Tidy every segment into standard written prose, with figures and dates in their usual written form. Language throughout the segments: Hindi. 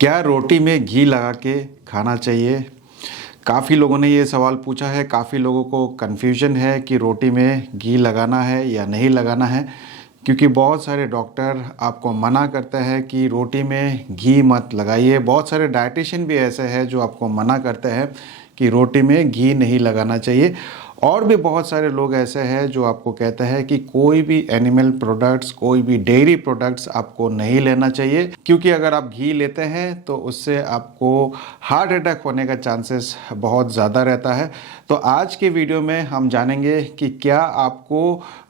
क्या रोटी में घी लगा के खाना चाहिए? काफ़ी लोगों ने ये सवाल पूछा है, काफ़ी लोगों को कन्फ्यूजन है कि रोटी में घी लगाना है या नहीं लगाना है, क्योंकि बहुत सारे डॉक्टर आपको मना करते हैं कि रोटी में घी मत लगाइए। बहुत सारे डाइटिशियन भी ऐसे हैं जो आपको मना करते हैं कि रोटी में घी नहीं लगाना चाहिए। और भी बहुत सारे लोग ऐसे हैं जो आपको कहते हैं कि कोई भी एनिमल प्रोडक्ट्स, कोई भी डेयरी प्रोडक्ट्स आपको नहीं लेना चाहिए, क्योंकि अगर आप घी लेते हैं तो उससे आपको हार्ट अटैक होने का चांसेस बहुत ज़्यादा रहता है। तो आज के वीडियो में हम जानेंगे कि क्या आपको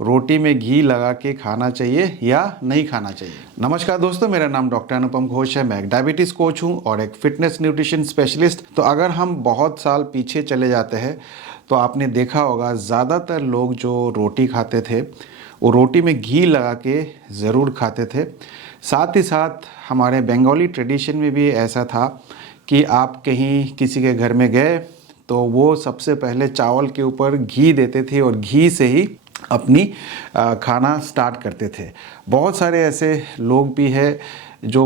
रोटी में घी लगा के खाना चाहिए या नहीं खाना चाहिए। नमस्कार दोस्तों, मेरा नाम डॉक्टर अनुपम घोष है। मैं एक डायबिटीज़ कोच हूँ और एक फिटनेस न्यूट्रिशन स्पेशलिस्ट। तो अगर हम बहुत साल पीछे चले जाते हैं तो आपने देखा होगा ज़्यादातर लोग जो रोटी खाते थे वो रोटी में घी लगा के ज़रूर खाते थे। साथ ही साथ हमारे बंगाली ट्रेडिशन में भी ऐसा था कि आप कहीं किसी के घर में गए तो वो सबसे पहले चावल के ऊपर घी देते थे और घी से ही अपनी खाना स्टार्ट करते थे। बहुत सारे ऐसे लोग भी हैं जो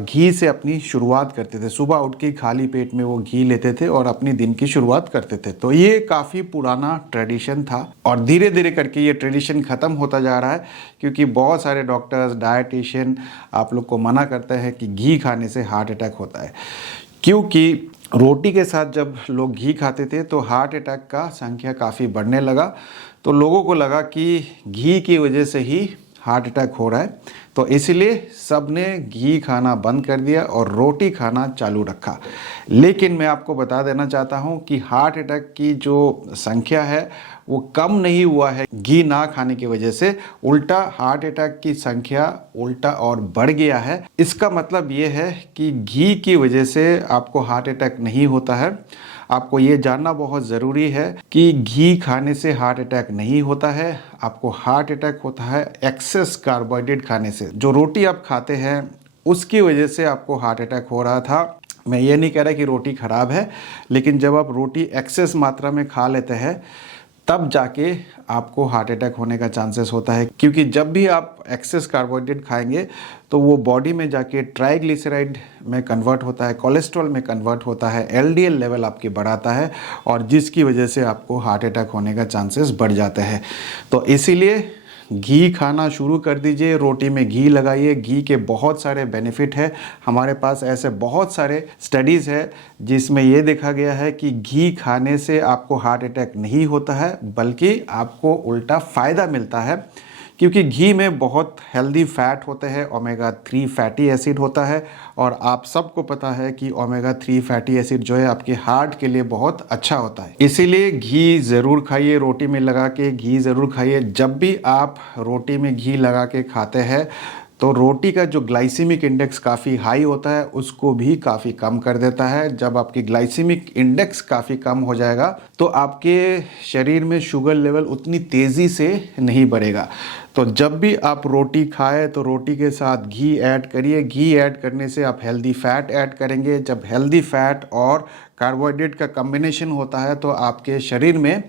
घी से अपनी शुरुआत करते थे। सुबह उठ के खाली पेट में वो घी लेते थे और अपनी दिन की शुरुआत करते थे। तो ये काफ़ी पुराना ट्रेडिशन था और धीरे धीरे करके ये ट्रेडिशन ख़त्म होता जा रहा है, क्योंकि बहुत सारे डॉक्टर्स, डायटिशियन आप लोग को मना करते हैं कि घी खाने से हार्ट अटैक होता है। क्योंकि रोटी के साथ जब लोग घी खाते थे तो हार्ट अटैक का संख्या काफ़ी बढ़ने लगा। तो लोगों को लगा कि घी की वजह से ही हार्ट अटैक हो रहा है, तो इसलिए सब ने घी खाना बंद कर दिया और रोटी खाना चालू रखा। लेकिन मैं आपको बता देना चाहता हूं कि हार्ट अटैक की जो संख्या है वो कम नहीं हुआ है घी ना खाने की वजह से, उल्टा हार्ट अटैक की संख्या उल्टा और बढ़ गया है। इसका मतलब ये है कि घी की वजह से आपको हार्ट अटैक नहीं होता है। आपको ये जानना बहुत ज़रूरी है कि घी खाने से हार्ट अटैक नहीं होता है। आपको हार्ट अटैक होता है एक्सेस कार्बोहाइड्रेट खाने से। जो रोटी आप खाते हैं उसकी वजह से आपको हार्ट अटैक हो रहा था। मैं ये नहीं कह रहा कि रोटी ख़राब है, लेकिन जब आप रोटी एक्सेस मात्रा में खा लेते हैं तब जाके आपको हार्ट अटैक होने का चांसेस होता है। क्योंकि जब भी आप एक्सेस कार्बोहाइड्रेट खाएंगे तो वो बॉडी में जाके ट्राइग्लिसराइड में कन्वर्ट होता है, कोलेस्ट्रॉल में कन्वर्ट होता है, एलडीएल लेवल आपके बढ़ाता है और जिसकी वजह से आपको हार्ट अटैक होने का चांसेस बढ़ जाते हैं। तो इसीलिए घी खाना शुरू कर दीजिए, रोटी में घी लगाइए। घी के बहुत सारे बेनिफिट है। हमारे पास ऐसे बहुत सारे स्टडीज़ है जिसमें ये देखा गया है कि घी खाने से आपको हार्ट अटैक नहीं होता है, बल्कि आपको उल्टा फ़ायदा मिलता है। क्योंकि घी में बहुत हेल्दी फैट होते हैं, ओमेगा 3 फैटी एसिड होता है और आप सबको पता है कि ओमेगा 3 फैटी एसिड जो है आपके हार्ट के लिए बहुत अच्छा होता है। इसीलिए घी ज़रूर खाइए, रोटी में लगा के घी ज़रूर खाइए। जब भी आप रोटी में घी लगा के खाते हैं तो रोटी का जो ग्लाइसीमिक इंडेक्स काफ़ी हाई होता है उसको भी काफ़ी कम कर देता है। जब आपकी ग्लाइसीमिक इंडेक्स काफ़ी कम हो जाएगा तो आपके शरीर में शुगर लेवल उतनी तेज़ी से नहीं बढ़ेगा। तो जब भी आप रोटी खाएं तो रोटी के साथ घी ऐड करिए। घी ऐड करने से आप हेल्दी फैट ऐड करेंगे। जब हेल्दी फैट और कार्बोहाइड्रेट का कॉम्बिनेशन होता है तो आपके शरीर में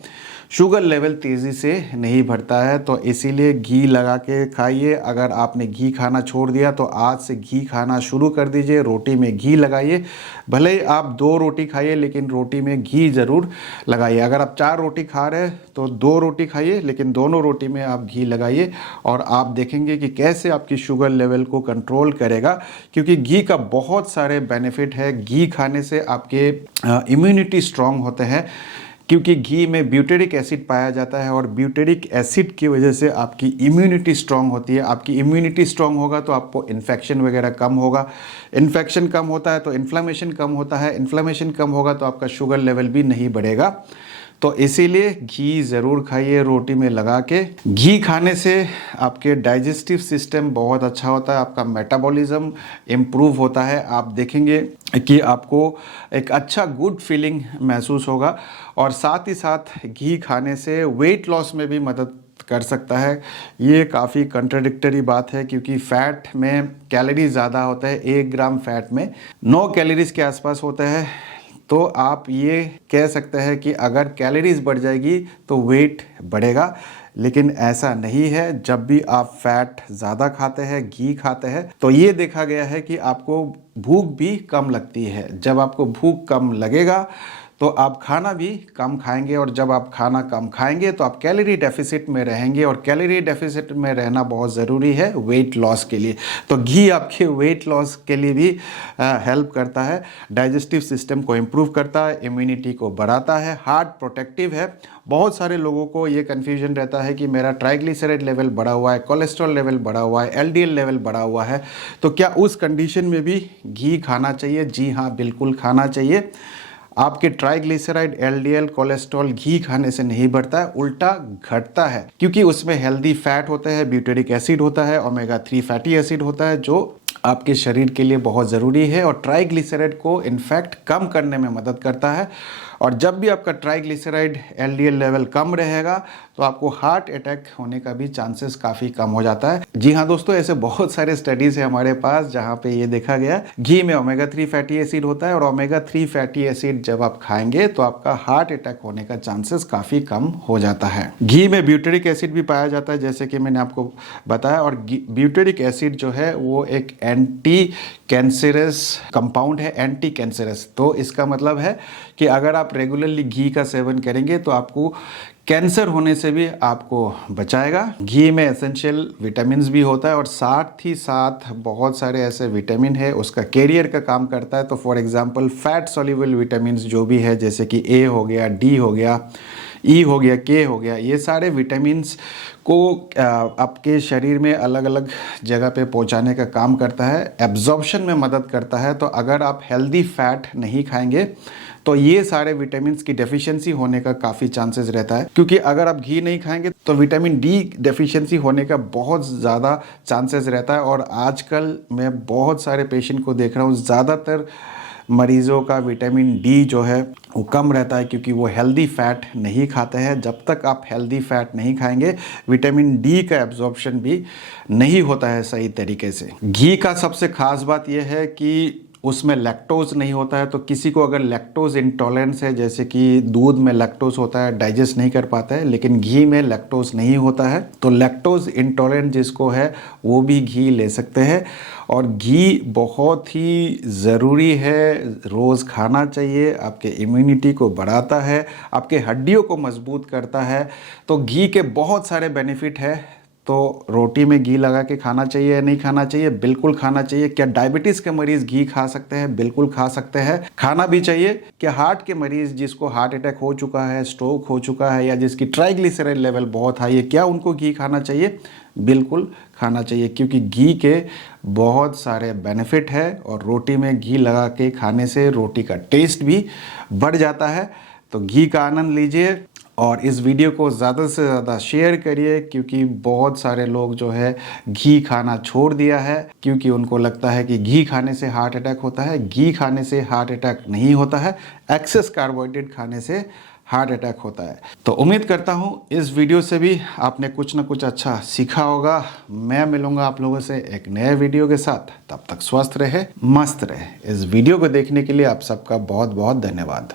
शुगर लेवल तेज़ी से नहीं बढ़ता है। तो इसीलिए घी लगा के खाइए। अगर आपने घी खाना छोड़ दिया तो आज से घी खाना शुरू कर दीजिए, रोटी में घी लगाइए। भले ही आप 2 रोटी खाइए लेकिन रोटी में घी ज़रूर लगाइए। अगर आप 4 रोटी खा रहे हैं तो 2 रोटी खाइए लेकिन दोनों रोटी में आप घी लगाइए और आप देखेंगे कि कैसे आपकी शुगर लेवल को कंट्रोल करेगा। क्योंकि घी का बहुत सारे बेनिफिट है। घी खाने से आपके इम्यूनिटी स्ट्रांग होते हैं, क्योंकि घी में ब्यूटेरिक एसिड पाया जाता है और ब्यूटेरिक एसिड की वजह से आपकी इम्यूनिटी स्ट्रांग होती है। आपकी इम्यूनिटी स्ट्रांग होगा तो आपको इन्फेक्शन वगैरह कम होगा। इन्फेक्शन कम होता है तो इन्फ्लेमेशन कम होता है। इन्फ्लेमेशन कम होगा तो आपका शुगर लेवल भी नहीं बढ़ेगा। तो इसीलिए घी ज़रूर खाइए रोटी में लगा के। घी खाने से आपके डाइजेस्टिव सिस्टम बहुत अच्छा होता है, आपका मेटाबॉलिज्म इम्प्रूव होता है। आप देखेंगे कि आपको एक अच्छा गुड फीलिंग महसूस होगा और साथ ही साथ घी खाने से वेट लॉस में भी मदद कर सकता है। ये काफ़ी कंट्राडिक्टरी बात है, क्योंकि फ़ैट में कैलोरीज ज़्यादा होता है। 1 ग्राम फैट में 9 कैलोरीज के आसपास होता है। तो आप ये कह सकते हैं कि अगर कैलोरीज बढ़ जाएगी तो वेट बढ़ेगा, लेकिन ऐसा नहीं है। जब भी आप फैट ज़्यादा खाते हैं, घी खाते हैं, तो ये देखा गया है कि आपको भूख भी कम लगती है। जब आपको भूख कम लगेगा तो आप खाना भी कम खाएंगे, और जब आप खाना कम खाएंगे तो आप कैलोरी डेफिसिट में रहेंगे, और कैलोरी डेफिसिट में रहना बहुत ज़रूरी है वेट लॉस के लिए। तो घी आपके वेट लॉस के लिए भी हेल्प करता है, डाइजेस्टिव सिस्टम को इम्प्रूव करता है, इम्यूनिटी को बढ़ाता है, हार्ट प्रोटेक्टिव है। बहुत सारे लोगों को ये कन्फ्यूजन रहता है कि मेरा ट्राइग्लिसराइड लेवल बढ़ा हुआ है, कोलेस्ट्रॉल लेवल बढ़ा हुआ है, एलडीएल लेवल बढ़ा हुआ है, तो क्या उस कंडीशन में भी घी खाना चाहिए? जी हाँ, बिल्कुल खाना चाहिए। आपके ट्राइग्लिसराइड, एलडीएल, कोलेस्ट्रॉल घी खाने से नहीं बढ़ता है, उल्टा घटता है, क्योंकि उसमें हेल्दी फैट होता है, ब्यूटेरिक एसिड होता है, ओमेगा 3 फैटी एसिड होता है, जो आपके शरीर के लिए बहुत ज़रूरी है, और ट्राइग्लिसराइड को इनफैक्ट कम करने में मदद करता है। और जब भी आपका ट्राइग्लिसराइड, एलडीएल लेवल कम रहेगा तो आपको हार्ट अटैक होने का भी चांसेस काफ़ी कम हो जाता है। जी हाँ दोस्तों, ऐसे बहुत सारे स्टडीज़ है हमारे पास जहाँ पे ये देखा गया घी में ओमेगा 3 फैटी एसिड होता है, और ओमेगा 3 फैटी एसिड जब आप खाएंगे तो आपका हार्ट अटैक होने का चांसेस काफ़ी कम हो जाता है। घी में ब्यूटेरिक एसिड भी पाया जाता है, जैसे कि मैंने आपको बताया, और ब्यूटेरिक एसिड जो है वो एक एंटी कैंसरस कंपाउंड है, एंटी कैंसरस। तो इसका मतलब है कि अगर आप रेगुलरली घी का सेवन करेंगे तो आपको कैंसर होने से भी आपको बचाएगा। घी में एसेंशियल विटामिन्स भी होता है, और साथ ही साथ बहुत सारे ऐसे विटामिन है उसका कैरियर का काम करता है। तो for example fat soluble vitamins जो भी है, जैसे कि ए हो गया, डी हो गया, ई हो गया, के हो गया, ये सारे विटामिन्स को आपके शरीर में अलग अलग जगह पे पहुंचाने का काम करता है, एब्जॉर्प्शन में मदद करता है। तो अगर आप हेल्दी फैट नहीं खाएंगे तो ये सारे विटामिन्स की डेफिशिएंसी होने का काफ़ी चांसेस रहता है, क्योंकि अगर आप घी नहीं खाएंगे तो विटामिन डी डेफिशिएंसी होने का बहुत ज़्यादा चांसेस रहता है। और आजकल मैं बहुत सारे पेशेंट को देख रहा हूँ, ज़्यादातर मरीज़ों का विटामिन डी जो है वो कम रहता है, क्योंकि वो हेल्दी फैट नहीं खाते हैं। जब तक आप हेल्दी फैट नहीं खाएंगे, विटामिन डी का एब्जॉर्प्शन भी नहीं होता है सही तरीके से। घी का सबसे खास बात यह है कि उसमें लैक्टोज नहीं होता है। तो किसी को अगर लैक्टोज इंटॉलरेंस है, जैसे कि दूध में लैक्टोज होता है, डाइजेस्ट नहीं कर पाता है, लेकिन घी में लैक्टोज नहीं होता है, तो लैक्टोज इंटॉलरेंट जिसको है वो भी घी ले सकते हैं। और घी बहुत ही ज़रूरी है, रोज़ खाना चाहिए, आपके इम्यूनिटी को बढ़ाता है, आपके हड्डियों को मजबूत करता है। तो घी के बहुत सारे बेनिफिट है। तो रोटी में घी लगा के खाना चाहिए या नहीं खाना चाहिए? बिल्कुल खाना चाहिए। क्या डायबिटीज़ के मरीज़ घी खा सकते हैं? बिल्कुल खा सकते हैं, खाना भी चाहिए। क्या हार्ट के मरीज़ जिसको हार्ट अटैक हो चुका है, स्ट्रोक हो चुका है, या जिसकी ट्राइग्लिसराइड लेवल बहुत हाई है, क्या उनको घी खाना चाहिए? बिल्कुल खाना चाहिए, क्योंकि घी के बहुत सारे बेनिफिट है, और रोटी में घी लगा के खाने से रोटी का टेस्ट भी बढ़ जाता है। तो घी का आनंद लीजिए, और इस वीडियो को ज़्यादा से ज़्यादा शेयर करिए, क्योंकि बहुत सारे लोग जो है घी खाना छोड़ दिया है, क्योंकि उनको लगता है कि घी खाने से हार्ट अटैक होता है। घी खाने से हार्ट अटैक नहीं होता है, एक्सेस कार्बोहाइड्रेट खाने से हार्ट अटैक होता है। तो उम्मीद करता हूँ इस वीडियो से भी आपने कुछ ना कुछ अच्छा सीखा होगा। मैं मिलूंगा आप लोगों से एक नए वीडियो के साथ, तब तक स्वस्थ रहे, मस्त रहे। इस वीडियो को देखने के लिए आप सबका बहुत बहुत धन्यवाद।